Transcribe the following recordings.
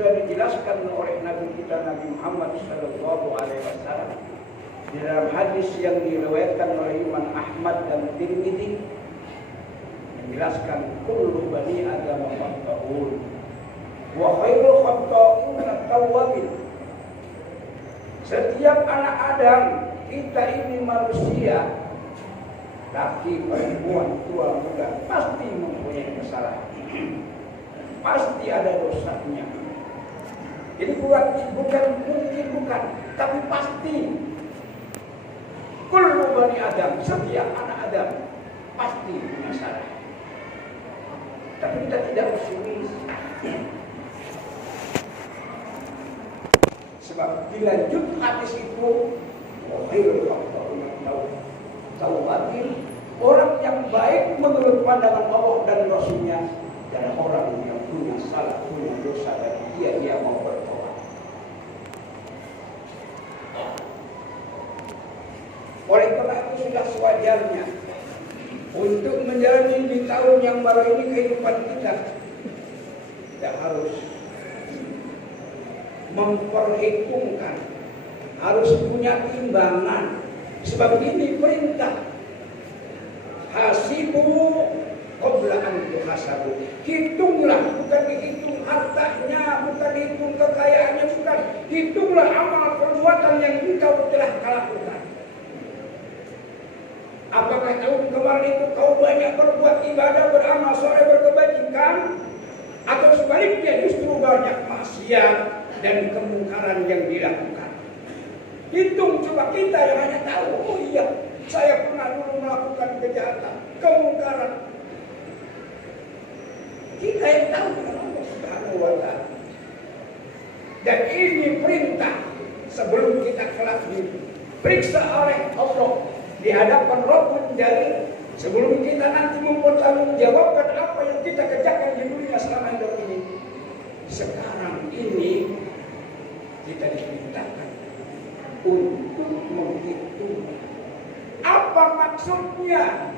sudah dijelaskan oleh Nabi kita Nabi Muhammad Sallallahu Alaihi Wasallam di dalam hadis yang diriwayatkan oleh Imam Ahmad dan Tirmidzi, menjelaskan kullu bani Adam khata'un wa khairul khata'in at-tawwabin. Setiap anak Adam, kita ini manusia, laki, perempuan, tua, muda, pasti mempunyai kesalahan. Pasti ada dosanya. Ini bukan mungkin, tapi pasti. Kullu bani Adam, setiap anak Adam pasti punya salah. Tapi kita tidak pesimis. Sebab dilanjut hadis itu, orang yang baik menurut pandangan Allah dan Rasulnya adalah orang yang punya salah, punya dosa, dan dia mau bertobat. Oleh karena itu sudah sewajarnya untuk menjalani di tahun yang baru ini kehidupan kita harus memperhitungkan, harus punya timbangan. Sebab ini perintah, hasibu qabla an tuhasabu. Hitunglah, bukan dihitung hartanya, bukan dihitung kekayaannya, bukan. Hitunglah amal perbuatan yang engkau telah lakukan. Apakah tahun kemarin itu kau banyak berbuat ibadah, beramal soleh, berkebajikan, atau sebaliknya justru banyak maksiat dan kemungkaran yang dilakukan? Hitung, coba kita yang hanya tahu, oh iya, saya pernah dulu melakukan kejahatan, kemungkaran. Kita yang tahu dengan Allah Subhanahu wa Ta'ala. Dan ini perintah sebelum kita kelak diperiksa oleh Allah di hadapan Rabbul Jalil, sebelum kita nanti mempertanggungjawabkan apa yang kita kerjakan di dunia selama hidup ini. Sekarang ini kita diperintahkan untuk menghitung. Apa maksudnya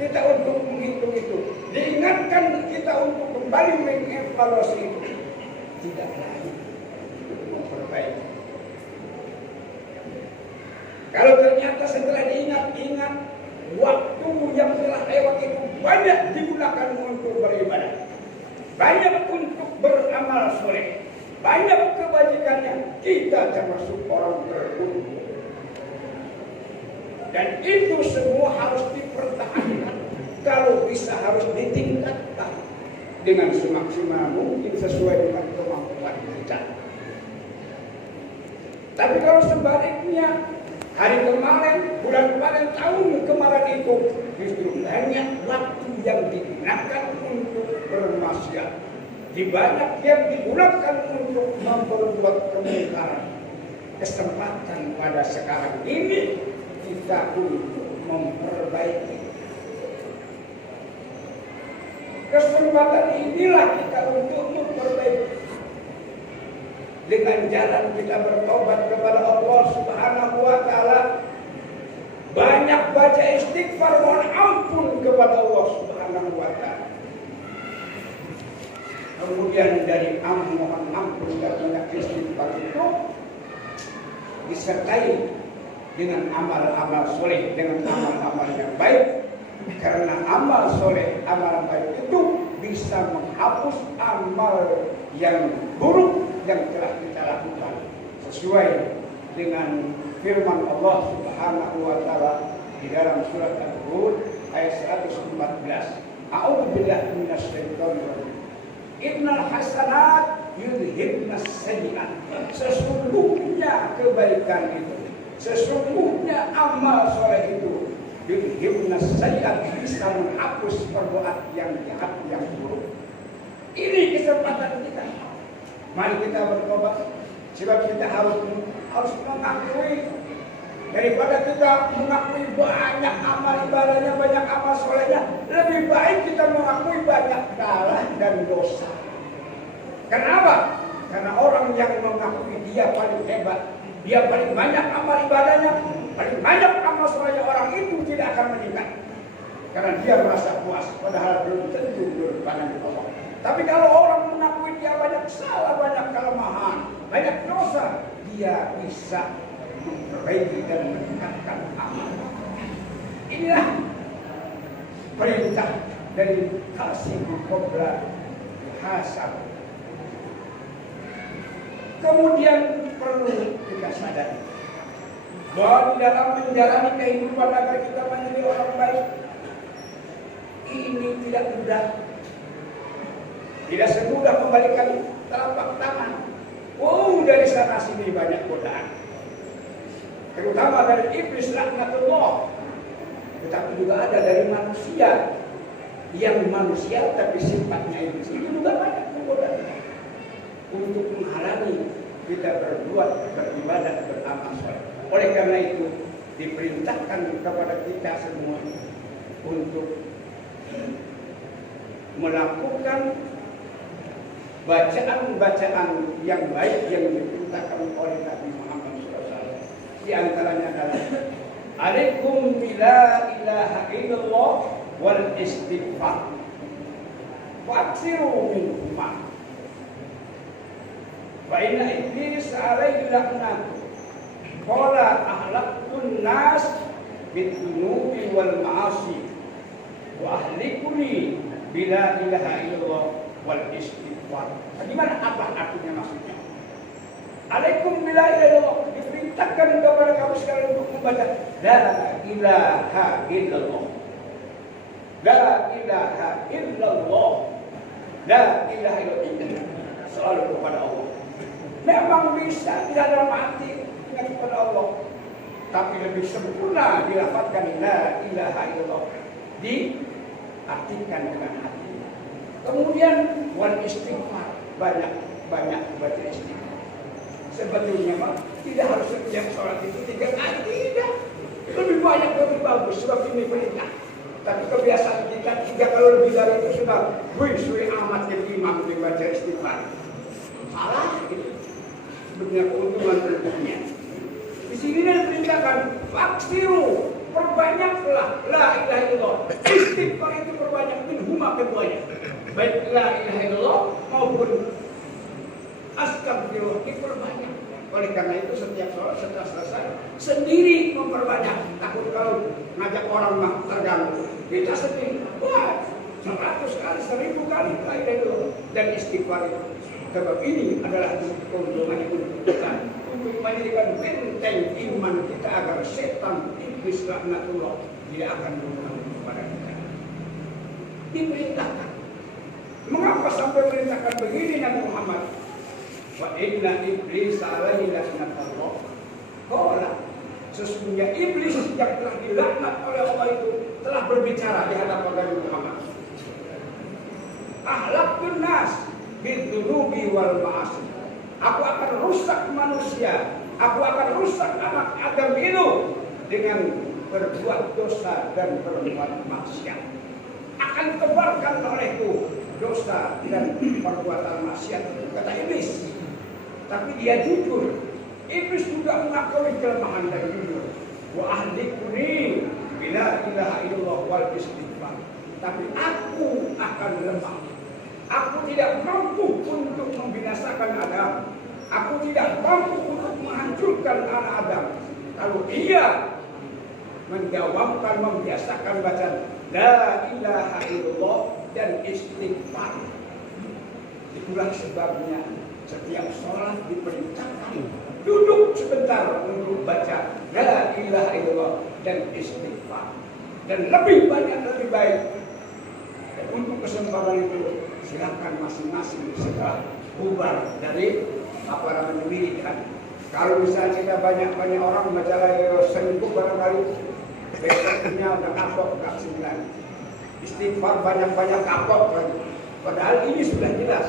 kita untuk menghitung itu? Diingatkan kita untuk kembali mengevaluasi itu. Tidak lain untuk memperbaiki. Kalau ternyata setelah diingat-ingat, waktu yang telah lewat itu banyak digunakan untuk beribadah, banyak untuk beramal soleh, banyak kebajikannya, kita termasuk orang beruntung. Dan itu semua harus dipertahankan. Kalau bisa harus ditingkatkan dengan semaksimal mungkin sesuai dengan kemampuan kita. Tapi kalau sebaliknya, hari kemarin, bulan kemarin, tahun kemarin itu justru banyak waktu yang digunakan untuk bermaksiat, banyak yang digunakan untuk memperbuat kemungkaran. Kesempatan pada sekarang ini kita untuk memperbaiki. Kesempatan inilah kita untuk memperbaiki. Dengan jalan kita bertobat kepada Allah Subhanahu wa Ta'ala, banyak baca istighfar, mohon ampun kepada Allah Subhanahu wa Ta'ala. Kemudian dari mohon ampun dan banyak istighfar itu disertai dengan amal-amal soleh, dengan amal-amal yang baik. Karena amal soleh, amal baik itu bisa menghapus amal yang buruk yang telah kita lakukan, sesuai dengan firman Allah Subhanahu wa Ta'ala di dalam surat Al-Hud ayat 114. A'udzubillahi minasyaitonir rajim. Innal hasanat yudhibnas sayyi'at. Sesungguhnya kebaikan itu, sesungguhnya amal soleh itu, yudhibnas sayyi'at, bisa menghapus perbuatan yang jahat, yang buruk. Ini kesempatan kita. Mari kita bertobat, sebab kita harus mengakui, daripada kita mengakui banyak amal ibadahnya, banyak amal solehnya, lebih baik kita mengakui banyak kalah dan dosa. Kenapa? Karena orang yang mengakui dia paling hebat, dia paling banyak amal ibadahnya, paling banyak amal solehnya, orang itu tidak akan meningkat. Karena dia merasa puas, padahal belum tentu berpandangan Allah. Tapi kalau orang mengakui dia banyak salah, banyak banyak dosa, dia bisa memperbaiki dan meningkatkan amal. Inilah perintah dari kasih qabla hasab. Kemudian perlu kita sadari bahwa di dalam menjalani kehidupan agar kita menjadi orang baik ini tidak mudah. Tidak semudah membalikan telapak tangan. Dari sana sini banyak godaan, terutama dari iblis laknatullah. Tetapi juga ada dari manusia yang manusia tapi sifatnya iblis. Itu juga banyak godaan untuk menghalangi kita berbuat, beribadah, beramal soleh. Oleh karena itu diperintahkan kepada kita semua untuk melakukan bacaan-bacaan yang baik yang diperintahkan oleh Nabi Muhammad SAW. Di antaranya adalah alaikum bila ilaha illallah wal istighfar faksiru minhumah fa inna iblis alaihi laknatu qala ahlakun nas bidunubi wal ma'asi wa ahlikuni bila ilaha illallah wal istighfar. Bagaimana apa artinya maksudnya? Alaikum bila ilaha illallah, diperintahkan kepada kamu sekalian untuk membaca la ilaha illallah. La ilaha illallah. La ilaha illallah. Selalu kepada Allah. Memang bisa tidak dalam hati ingat kepada Allah, tapi lebih sempurna dilafazkan la ilaha illallah, diartikan dengan hati. Kemudian wal istighfar, banyak baca istighfar. Sebetulnya mah tidak harus setiap sholat itu 3 kali, tidak. Lebih banyak lebih bagus sebab ini perintah. Tapi kebiasaan kita 3 kalau lebih dari itu sudah suwi amat jadi imam dibaca istighfar. Salah gitu. Sebenarnya keuntungan untuknya. Di sini diperintahkan faksiru, perbanyaklah la ilaha illallah. Istighfar itu perbanyak minhuma keduanya. Baik la ilaha illallah maupun astagfirullah diperbanyak. Oleh karena itu setiap sholat setelah selesai sendiri memperbanyak. Takut kalau ngajak orang mah terganggu. Kita sendiri, wah 100 kali, 1000 kali la ilaha illallah dan istighfar itu. Sebab ini adalah keuntungan untuk kita untuk menjadikan benteng iman kita agar setan iblis laknatullah tidak akan mengganggu kepada kita. Diperintahkan. Mengapa sampai perintahkan begini Nabi Muhammad? Wa inna iblis alaihi laknatullah. Qala, sesungguhnya iblis yang telah dilaknat oleh Allah itu telah berbicara di hadapan Nabi Muhammad. Ahlakun nas bidunubi wal ma'asi. Aku akan rusak manusia, aku akan rusak anak Adam itu dengan berbuat dosa dan berbuat maksiat. Akan tebarkan olehku dosa dan perbuatan maksiat, kata iblis. Tapi dia jujur. Iblis juga mengakui kelemahan dan jujur. Wa ahlikuni bila ilaha illallah wal istighfar. Tapi aku akan lemah. Aku tidak mampu untuk membinasakan Adam. Aku tidak mampu untuk menghancurkan anak Adam. Kalau ia mendawamkan, membiasakan bacaan la ilaha illallah dan istighfar. Itulah sebabnya setiap sholat diperintahkan duduk sebentar untuk baca la ilaha illallah dan istighfar. Dan lebih banyak lebih baik. Dan untuk kesempatan itu silakan masing-masing setelah bubar dari apa namanya wiridan. Kalau misalnya kita banyak orang baca seminggu barangkali besoknya udah kapok lagi. Istighfar banyak kapok lagi. Padahal ini sudah jelas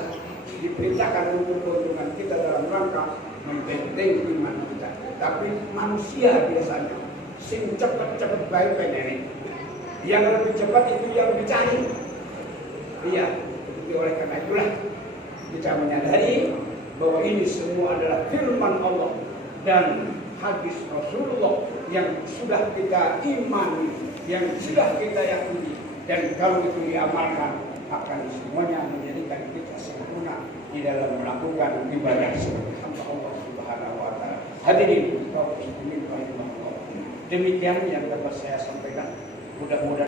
diperintahkan untuk keuntungan kita dalam rangka membentengi iman kita. Tapi manusia biasanya sing cepat baik pengen. Yang lebih cepat itu yang dicari. Iya. Oleh karena itulah kita menyadari bahwa ini semua adalah firman Allah dan hadis Rasulullah yang sudah kita imani, yang sudah kita yakini, dan kalau itu diamalkan akan semuanya menjadikan kita sempurna di dalam melakukan ibadah sebagai hamba Allah Hadirin kaum muslimin rahimakumullah. Demikian yang dapat saya sampaikan. Mudah-mudahan